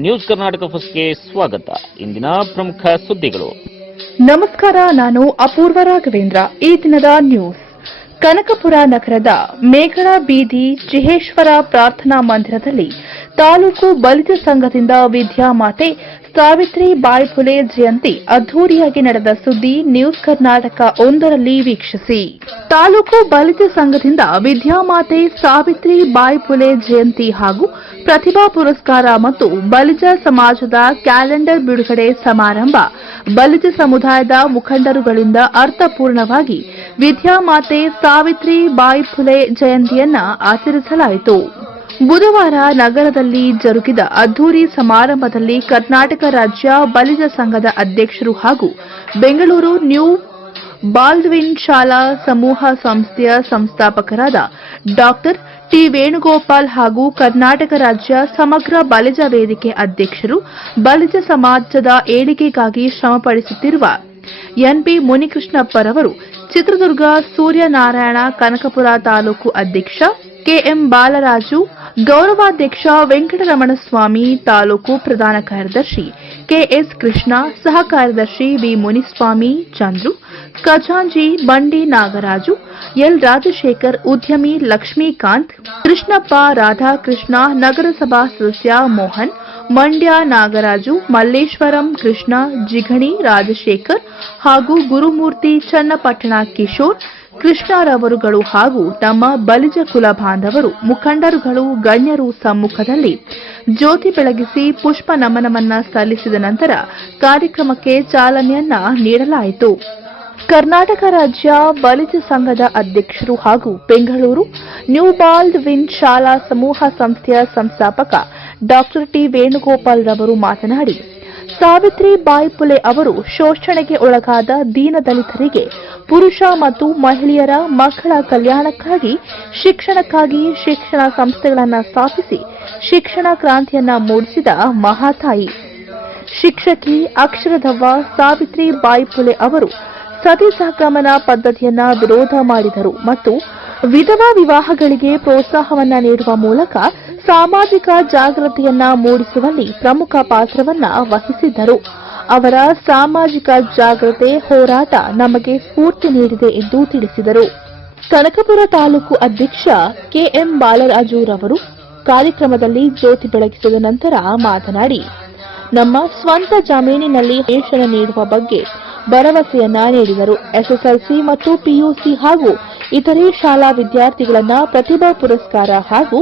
News Karnataka ಫಸ್ಟ್ಗೆ ಸ್ವಾಗತ. ಇಂದಿನ ಪ್ರಮುಖ ಸುದ್ದಿಗಳು. ನಮಸ್ಕಾರ, ನಾನು ಅಪೂರ್ವ ರಾಘವೇಂದ್ರ. ಈ ದಿನದ ನ್ಯೂಸ್. ಕನಕಪುರ ನಗರದ ಮೇಘಳ ಬೀದಿ ಜಿಹೇಶ್ವರ ಪ್ರಾರ್ಥನಾ ಮಂದಿರದಲ್ಲಿ ತಾಲೂಕು ಬಲಿತ ಸಂಘದಿಂದ ವಿದ್ಯಾಮಾತೆ ಸಾವಿತ್ರಿ ಬಾಯಿ ಫುಲೆ ಜಯಂತಿ ಅದ್ದೂರಿಯಾಗಿ ನಡೆದ ಸುದ್ದಿ ನ್ಯೂಸ್ ಕರ್ನಾಟಕ ಒಂದರಲ್ಲಿ ವೀಕ್ಷಿಸಿ. ತಾಲೂಕು ಬಲಿತ ಸಂಘದಿಂದ ವಿದ್ಯಾಮಾತೆ ಸಾವಿತ್ರಿ ಬಾಯಿ ಫುಲೆ ಜಯಂತಿ ಹಾಗೂ ಪ್ರತಿಭಾ ಪುರಸ್ಕಾರ ಮತ್ತು ಬಲಿಜ ಸಮಾಜದ ಕ್ಯಾಲೆಂಡರ್ ಬಿಡುಗಡೆ ಸಮಾರಂಭ ಬಲಿಜ ಸಮುದಾಯದ ಮುಖಂಡರುಗಳಿಂದ ಅರ್ಥಪೂರ್ಣವಾಗಿ ವಿದ್ಯಾಮಾತೆ ಸಾವಿತ್ರಿ ಬಾಯಿ ಫುಲೆ ಜಯಂತಿಯನ್ನ ಆಚರಿಸಲಾಯಿತು. ಬುಧವಾರ ನಗರದಲ್ಲಿ ಜರುಗಿದ ಅದ್ದೂರಿ ಸಮಾರಂಭದಲ್ಲಿ ಕರ್ನಾಟಕ ರಾಜ್ಯ ಬಲಿಜ ಸಂಘದ ಅಧ್ಯಕ್ಷರು ಹಾಗೂ ಬೆಂಗಳೂರು ನ್ಯೂ ಬಾಲ್ಡ್ವಿನ್ ಶಾಲಾ ಸಮೂಹ ಸಂಸ್ಥೆಯ ಸಂಸ್ಥಾಪಕರಾದ ಡಾಕ್ಟರ್ ಟಿ ವೇಣುಗೋಪಾಲ್ ಹಾಗೂ ಕರ್ನಾಟಕ ರಾಜ್ಯ ಸಮಗ್ರ ಬಲಿಜ ವೇದಿಕೆ ಅಧ್ಯಕ್ಷರು ಬಲಿಜ ಸಮಾಜದ ಏಳಿಗೆಗಾಗಿ ಶ್ರಮಪಡಿಸುತ್ತಿರುವ ಎನ್ಪಿ ಮುನಿಕೃಷ್ಣಪ್ಪರವರು ಚಿತ್ರದುರ್ಗ ಸೂರ್ಯನಾರಾಯಣ ಕನಕಪುರ ತಾಲೂಕು ಅಧ್ಯಕ್ಷ ಕೆಎಂ ಬಾಲರಾಜು ಗೌರವಾಧ್ಯಕ್ಷ ವೆಂಕಟರಮಣಸ್ವಾಮಿ, ತಾಲೂಕು ಪ್ರಧಾನ ಕಾರ್ಯದರ್ಶಿ ಕೆಎಸ್ ಕೃಷ್ಣ, ಸಹ ಕಾರ್ಯದರ್ಶಿ ವಿ ಮುನಿಸ್ವಾಮಿ, ಚಂದ್ರು, ಖಜಾಂಜಿ, ಬಂಡಿ ನಾಗರಾಜು, ಎಲ್ ರಾಜಶೇಖರ್, ಉದ್ಯಮಿ ಲಕ್ಷ್ಮೀಕಾಂತ್, ಕೃಷ್ಣಪ್ಪ, ರಾಧಾಕೃಷ್ಣ, ನಗರಸಭಾ ಸದಸ್ಯ ಮೋಹನ್, ಮಂಡ್ಯ ನಾಗರಾಜು, ಮಲ್ಲೇಶ್ವರಂ ಕೃಷ್ಣ, ಜಿಗಣಿ ರಾಜಶೇಖರ್ ಹಾಗೂ ಗುರುಮೂರ್ತಿ ಚನ್ನಪಟ್ಟಣ ಕಿಶೋರ್ ಕೃಷ್ಣರವರುಗಳು ಹಾಗೂ ತಮ್ಮ ಬಲಿಜ ಕುಲ ಬಾಂಧವರು ಮುಖಂಡರುಗಳು, ಗಣ್ಯರು ಸಮ್ಮುಖದಲ್ಲಿ ಜ್ಯೋತಿ ಬೆಳಗಿಸಿ ಪುಷ್ಪ ನಮನವನ್ನ ಸಲ್ಲಿಸಿದ ನಂತರ ಕಾರ್ಯಕ್ರಮಕ್ಕೆ ಚಾಲನೆಯನ್ನ ನೀಡಲಾಯಿತು. ಕರ್ನಾಟಕ ರಾಜ್ಯ ಬಲಿಜ ಸಂಘದ ಅಧ್ಯಕ್ಷರು ಹಾಗೂ ಬೆಂಗಳೂರು ನ್ಯೂ ಬಾಲ್ಡ್ ವಿನ್ ಶಾಲಾ ಸಮೂಹ ಸಂಸ್ಥೆಯ ಸಂಸ್ಥಾಪಕ ಡಾಕ್ಟರ್ ಟಿ ವೇಣುಗೋಪಾಲ್ ರವರು ಮಾತನಾಡಿ, ಸಾವಿತ್ರಿ ಬಾಯಿ ಪುಲೆ ಅವರು ಶೋಷಣೆಗೆ ಒಳಗಾದ ದೀನದಲಿತರಿಗೆ ಪುರುಷ ಮತ್ತು ಮಹಿಳೆಯರ ಮಕ್ಕಳ ಕಲ್ಯಾಣಕ್ಕಾಗಿ, ಶಿಕ್ಷಣಕ್ಕಾಗಿ ಶಿಕ್ಷಣ ಸಂಸ್ಥೆಗಳನ್ನು ಸ್ಥಾಪಿಸಿ ಶಿಕ್ಷಣ ಕ್ರಾಂತಿಯನ್ನ ಮೂಡಿಸಿದ ಮಹಾತಾಯಿ. ಶಿಕ್ಷಕಿ ಅಕ್ಷರಧವ್ವ ಸಾವಿತ್ರಿ ಬಾಯಿ ಫುಲೆ ಅವರು ಸತಿ ಸಹಗಮನ ಪದ್ಧತಿಯನ್ನ ವಿರೋಧ ಮಾಡಿದರು ಮತ್ತು ವಿಧವಾ ವಿವಾಹಗಳಿಗೆ ಪ್ರೋತ್ಸಾಹವನ್ನ ನೀಡುವ ಮೂಲಕ ಸಾಮಾಜಿಕ ಜಾಗೃತಿಯನ್ನ ಮೂಡಿಸುವಲ್ಲಿ ಪ್ರಮುಖ ಪಾತ್ರವನ್ನ ವಹಿಸಿದ್ದರು. ಅವರ ಸಾಮಾಜಿಕ ಜಾಗೃತಿ ಹೋರಾಟ ನಮಗೆ ಸ್ಫೂರ್ತಿ ನೀಡಿದೆ ಎಂದು ತಿಳಿಸಿದರು. ಕನಕಪುರ ತಾಲೂಕು ಅಧ್ಯಕ್ಷ ಕೆಎಂ ಬಾಲರಾಜುರವರು ಕಾರ್ಯಕ್ರಮದಲ್ಲಿ ಜ್ಯೋತಿ ಬೆಳಗಿಸಿದ ನಂತರ ಮಾತನಾಡಿ, ನಮ್ಮ ಸ್ವಂತ ಜಮೀನಿನಲ್ಲಿ ಶಿಕ್ಷಣ ನೀಡುವ ಬಗ್ಗೆ ಭರವಸೆಯನ್ನ ನೀಡಿದರು. ಎಸ್ಎಸ್ಎಲ್ಸಿ ಮತ್ತು ಪಿಯುಸಿ ಹಾಗೂ ಇತರೆ ಶಾಲಾ ವಿದ್ಯಾರ್ಥಿಗಳನ್ನ ಪ್ರತಿಭಾ ಪುರಸ್ಕಾರ ಹಾಗೂ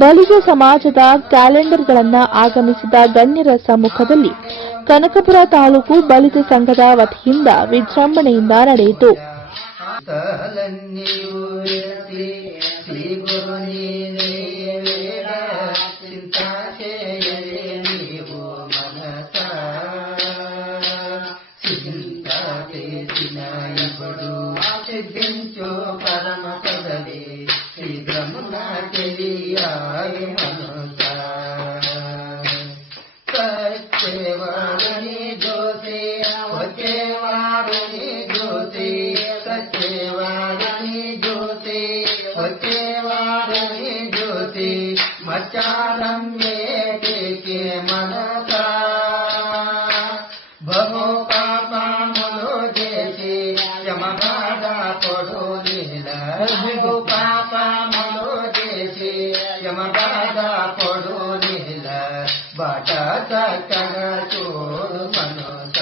ಬಲಿಜ ಸಮಾಜದ ಕ್ಯಾಲೆಂಡರ್ಗಳನ್ನ ಆಗಮಿಸಿದ ಗಣ್ಯರ ಸಮ್ಮುಖದಲ್ಲಿ ಕನಕಪುರ ತಾಲೂಕು ಬಲಿಜ ಸಂಘದ ವತಿಯಿಂದ ವಿಜೃಂಭಣೆಯಿಂದ ನಡೆಯಿತು ಸಲನ್ನಿಯು स्वदेवादयि ज्योति मचारं येति के मनसा। बहु पापा मनोजे यम बाधा भो पापा मनोजे चोर बाधा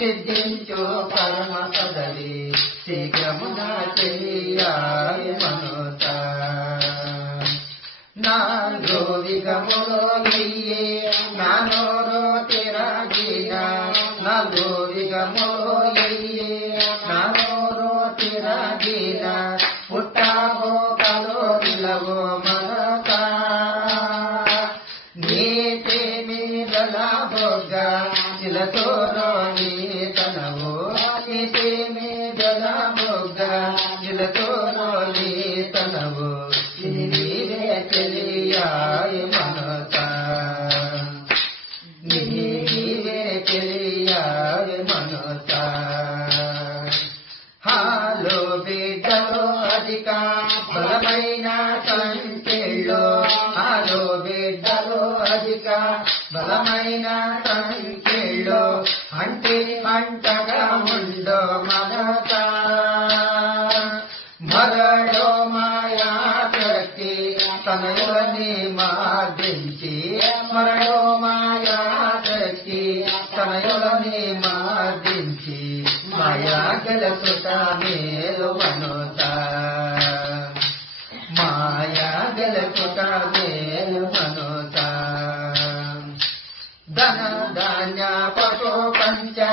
సిద్ధించు పరమ పదవి శీఘ్రమున చెయ్యాలి మనుత. నాలో విగములో అంటగా ఉండో మనస మాయా శక్తి తనయులని మార్దించి మరడో మాయా శక్తి తనయులని మార్దించి మాయా గెలుసుట మేలు మనుత మాయా గెలుసుట మేలు మనుత ధన ధాన్య పశు పంచా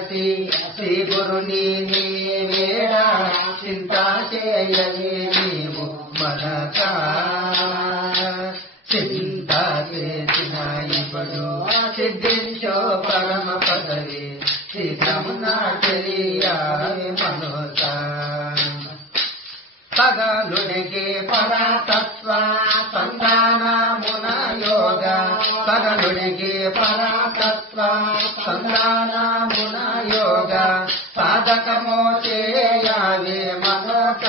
చేయాయ శ్రీ గురుని నీ చింతా చేయవే నీవు మనస. చింత చేసిన సిద్ధించో పరమ పదవి శీఘ్రమున తెలియాలి మనోత పగలునికి పరతత్వ సంధానమున యోగ పగలునికి పరతత్వ సంధానమున సాధకమో చేయాలి మనోక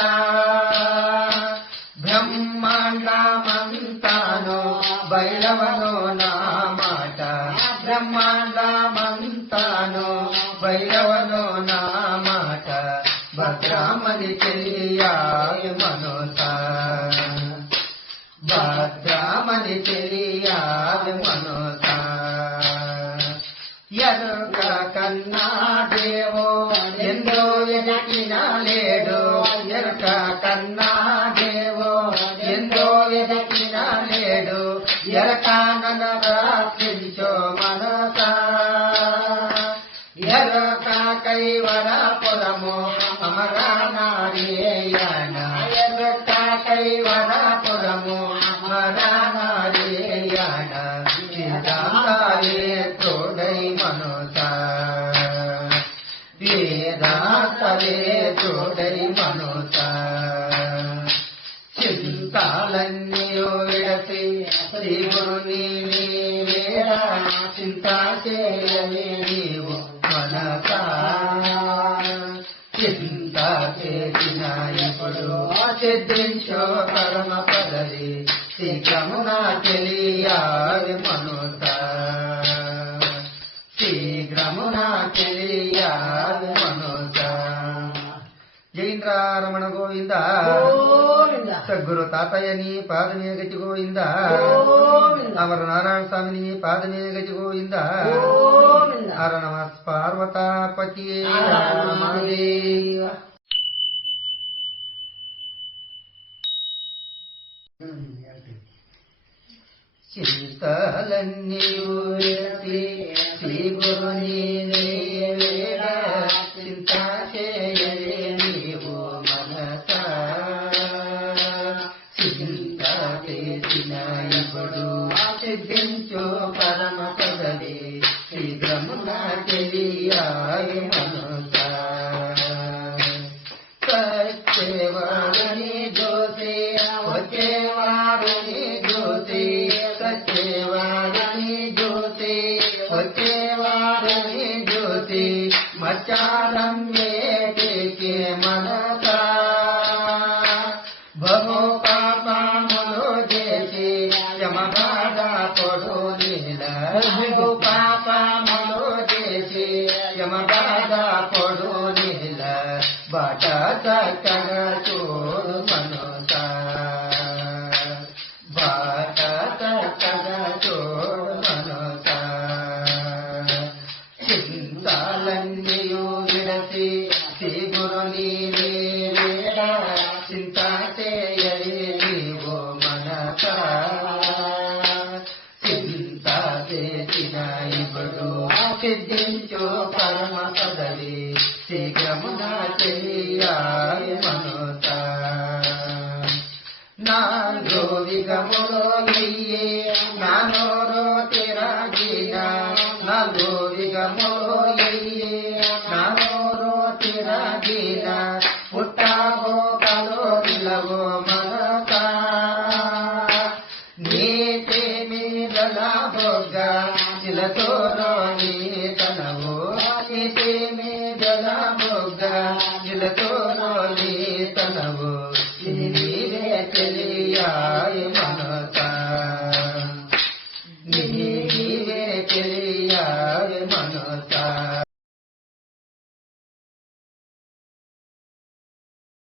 బ్రహ్మాండమంతాను బైరవను నా మాట బ్రహ్మాండమంతాను బైరవను నా మాట మనోత మనోత ఎరుక కన్నా దేవ na na నీవు మనస చింత చేసిన ఇప్పుడు సిద్ధించో పరమ పదవి శీఘ్రమున తెలియాలి శీఘ్రమున తెలియాలి జైంద్రారమణ గోవిందా. సద్గురు తాతయ్య నీ పాదమే గతి గోవింద. అమర నారాయణ స్వామి నీ పాదమే గతి గోవింద. హర నమ పార్వతాపతి చింతలన్నీ శ్రీ గురుని యమగాడాతో నీలూ పాపములు చేసి యమగాడా పొడు నీల బట విడసి శ్రీ గురు నీలి నాలుగు విగములో వెయ్యి నానోరో తిరాగిన నాలుగు విగములో